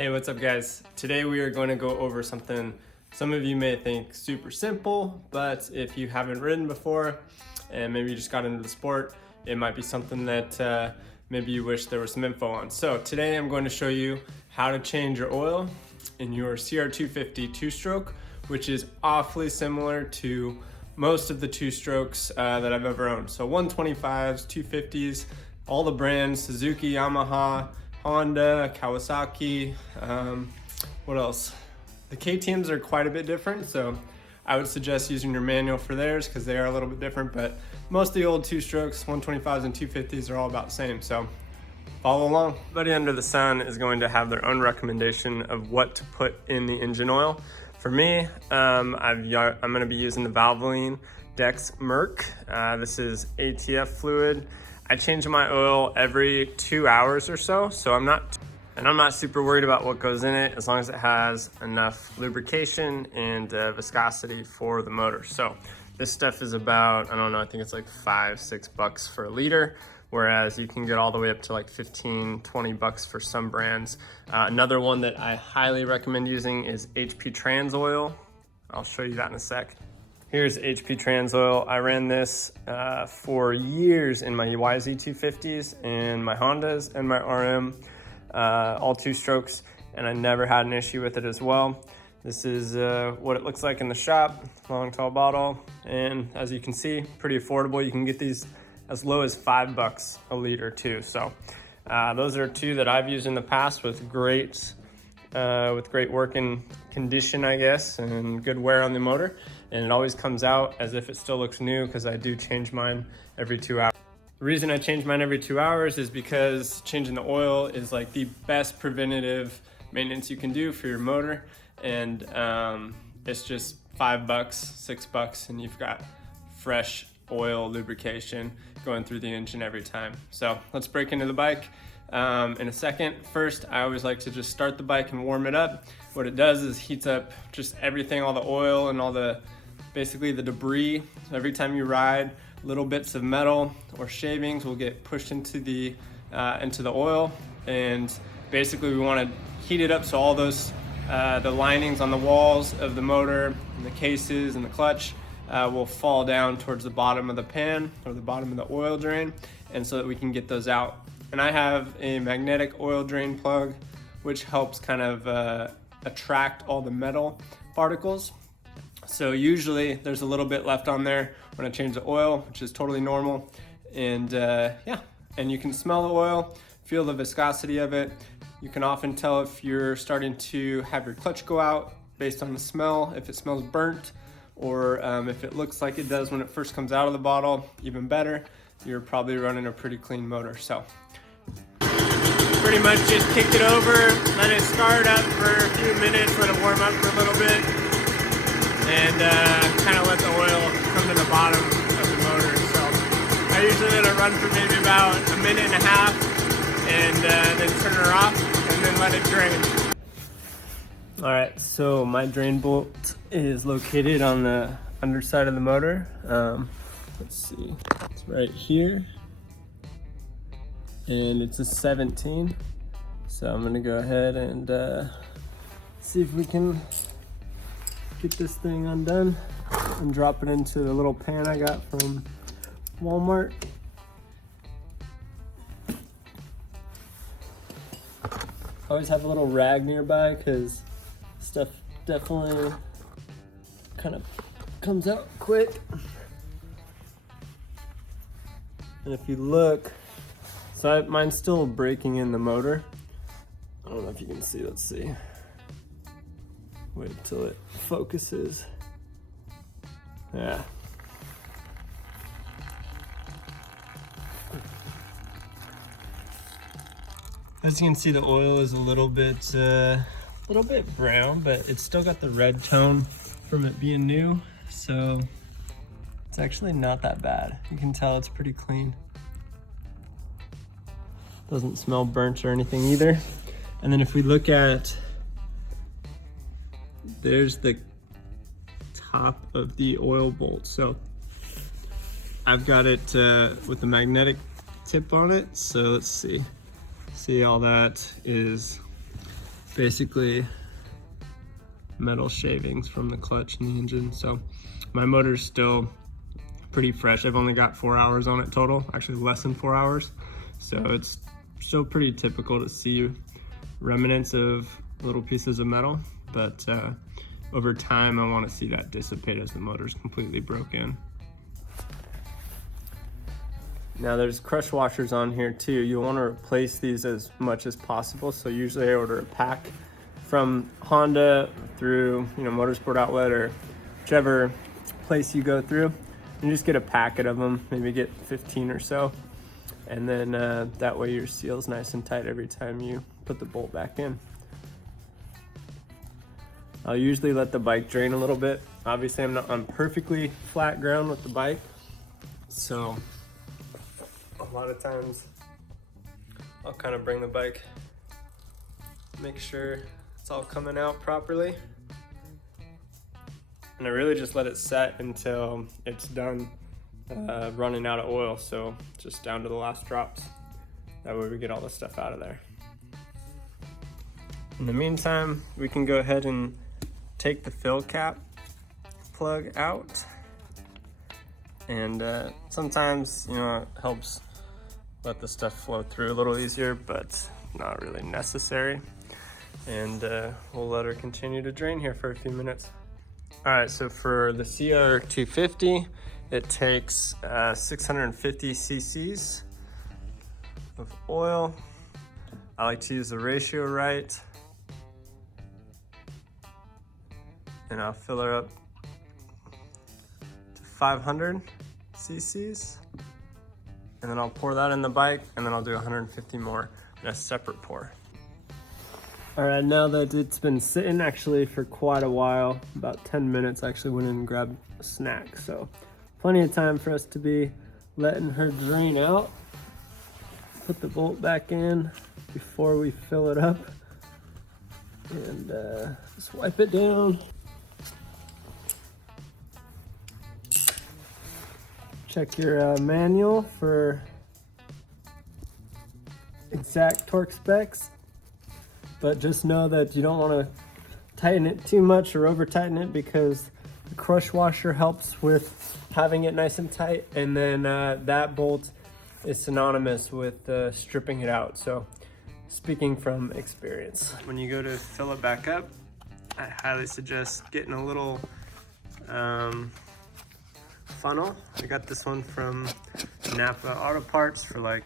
Hey, what's up guys? Today we are going to go over something some of you may think super simple, but if you haven't ridden before and maybe you just got into the sport, it might be something that maybe you wish there was some info on. So today I'm going to show you how to change your oil in your CR250 two-stroke, which is awfully similar to most of the two-strokes that I've ever owned. So 125s, 250s, all the brands, Suzuki, Yamaha, Honda, Kawasaki, what else? The KTMs are quite a bit different, so I would suggest using your manual for theirs because they are a little bit different, but most of the old two-strokes, 125s and 250s are all about the same, so follow along. Everybody under the sun is going to have their own recommendation of what to put in the engine oil. For me, I'm going to be using the Valvoline Dex Merc. This is ATF fluid. I change my oil every 2 hours or so, I'm not super worried about what goes in it as long as it has enough lubrication and viscosity for the motor. So this stuff is about, I don't know, I think it's like $5-6 for a liter, whereas you can get all the way up to like $15-20 for some brands. Another one that I highly recommend using is HP Trans Oil. I'll show you that in a sec. Here's HP Trans Oil. I ran this for years in my YZ250s and my Hondas and my RM, all two strokes, and I never had an issue with it as well. This is what it looks like in the shop, long tall bottle, and as you can see, pretty affordable. You can get these as low as $5 a liter too. So those are two that I've used in the past with great working condition, I guess, and good wear on the motor. And it always comes out as if it still looks new because I do change mine every 2 hours. The reason I change mine every 2 hours is because changing the oil is like the best preventative maintenance you can do for your motor. And it's just $5, $6, and you've got fresh oil lubrication going through the engine every time. So let's break into the bike in a second. First, I always like to just start the bike and warm it up. What it does is heats up just everything, all the oil and all the, basically the debris. So every time you ride, little bits of metal or shavings will get pushed into the oil, and basically we want to heat it up so all those the linings on the walls of the motor and the cases and the clutch will fall down towards the bottom of the pan or the bottom of the oil drain, and so that we can get those out. And I have a magnetic oil drain plug which helps kind of attract all the metal particles. So usually there's a little bit left on there when I change the oil, which is totally normal. And yeah, and you can smell the oil, feel the viscosity of it. You can often tell if you're starting to have your clutch go out based on the smell, if it smells burnt, or if it looks like it does when it first comes out of the bottle, even better. You're probably running a pretty clean motor. So pretty much just kick it over, let it start up for a few minutes, let it warm up for a little bit, and kind of let the oil come to the bottom of the motor. So I usually let it run for maybe about a minute and a half, and then turn her off and then let it drain. All right, so my drain bolt is located on the underside of the motor. Let's see, it's right here. And it's a 17. So I'm gonna go ahead and see if we can get this thing undone and drop it into the little pan I got from Walmart. Always have a little rag nearby because stuff definitely kind of comes out quick. And if you look, so mine's still breaking in the motor. I don't know if you can see, let's see. Wait till it focuses. Yeah. As you can see, the oil is a little bit brown, but it's still got the red tone from it being new. So it's actually not that bad. You can tell it's pretty clean. Doesn't smell burnt or anything either. And then if we look at, there's the top of the oil bolt. So I've got it with the magnetic tip on it. So let's see. See, all that is basically metal shavings from the clutch and the engine. So my motor's still pretty fresh. I've only got 4 hours on it total, actually less than 4 hours. So it's still pretty typical to see remnants of little pieces of metal, but over time I want to see that dissipate as the motor's completely broken. Now there's crush washers on here too. You'll want to replace these as much as possible. So usually I order a pack from Honda through, Motorsport Outlet or whichever place you go through. You just get a packet of them, maybe get 15 or so. And then that way your seal's nice and tight every time you put the bolt back in. I'll usually let the bike drain a little bit. Obviously I'm not on perfectly flat ground with the bike, so a lot of times I'll kind of bring the bike, make sure it's all coming out properly. And I really just let it set until it's done running out of oil, so just down to the last drops. That way we get all the stuff out of there. In the meantime, we can go ahead and take the fill cap plug out. And sometimes, it helps let the stuff flow through a little easier, but not really necessary. And we'll let her continue to drain here for a few minutes. All right, so for the CR250, it takes 650 cc's of oil. I like to use the ratio rite. And I'll fill her up to 500 cc's. And then I'll pour that in the bike, and then I'll do 150 more in a separate pour. All right, now that it's been sitting actually for quite a while, about 10 minutes, I actually went in and grabbed a snack. So plenty of time for us to be letting her drain out. Put the bolt back in before we fill it up. And just wipe it down. Check your manual for exact torque specs, but just know that you don't want to tighten it too much or over tighten it, because the crush washer helps with having it nice and tight, and then that bolt is synonymous with stripping it out. So speaking from experience, when you go to fill it back up, I highly suggest getting a little funnel. I got this one from Napa Auto Parts for like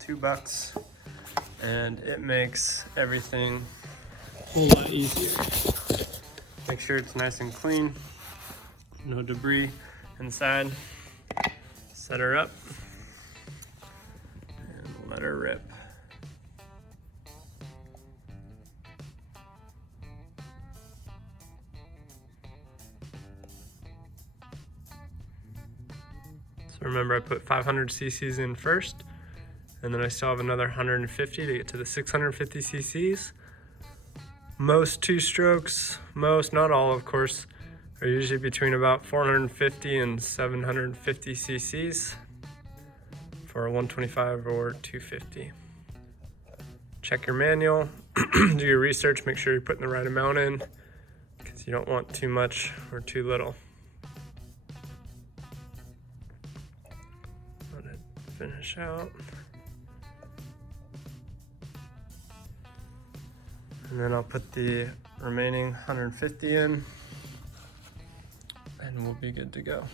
$2, and it makes everything a whole lot easier. Make sure it's nice and clean, no debris inside. Set her up and let her rip. Remember, I put 500 cc's in first, and then I still have another 150 to get to the 650 cc's. Most two strokes, not all of course, are usually between about 450 and 750 cc's for a 125 or 250. Check your manual, do your research, make sure you're putting the right amount in, because you don't want too much or too little. Finish out, and then I'll put the remaining 150 in, and we'll be good to go.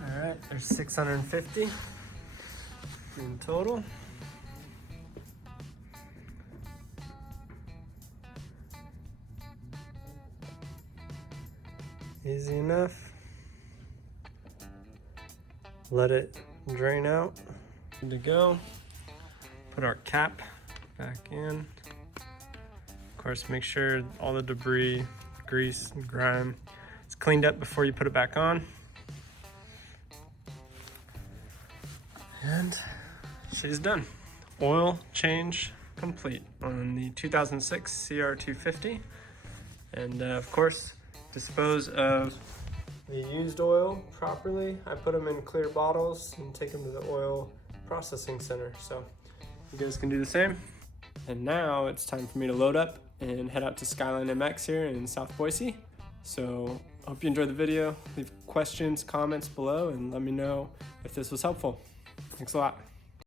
All right, there's 650 in total. Easy enough. Let it drain out. Good to go. Put our cap back in. Of course, make sure all the debris, grease, and grime is cleaned up before you put it back on. And she's done. Oil change complete on the 2006 CR250. And of course, dispose of the used oil properly. I put them in clear bottles and take them to the oil processing center. So you guys can do the same. And now it's time for me to load up and head out to Skyline MX here in South Boise. So hope you enjoyed the video. Leave questions, comments below, and let me know if this was helpful. Thanks a lot.